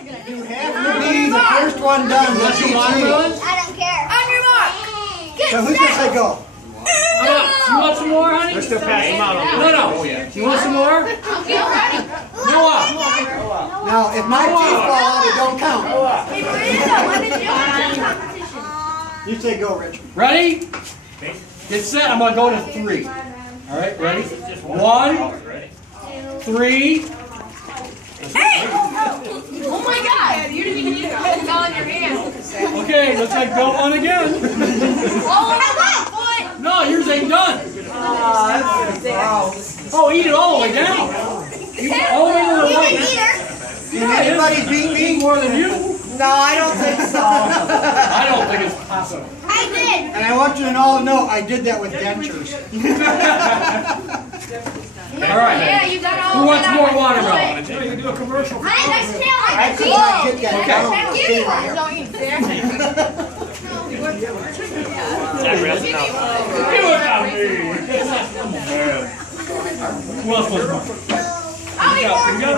You have to be the first one done. Want some watermelon? I don't care. On your mark. So who's gonna say go? How about, you want some more, honey? They're still passing them out. No. You want some more? Noah. Now, if my teeth fall out, it don't count. You say go, Rich. Ready? Get set. I'm going to go to 3. All right, ready? 1, 3. Oh my God! You didn't even need to put it all in your hand. Okay, looks like go on again. No, yours ain't done. Oh, eat it all the way down. Eat it all the way to the right. Can anybody beat me? More than you. No, I don't think so. I don't think it's possible. I did. And I want you to all know I did that with dentures. All right. Yeah, you got all. Who wants more watermelon? You can do a commercial. I cannot get that down. Who else wants more? I'll eat more. You got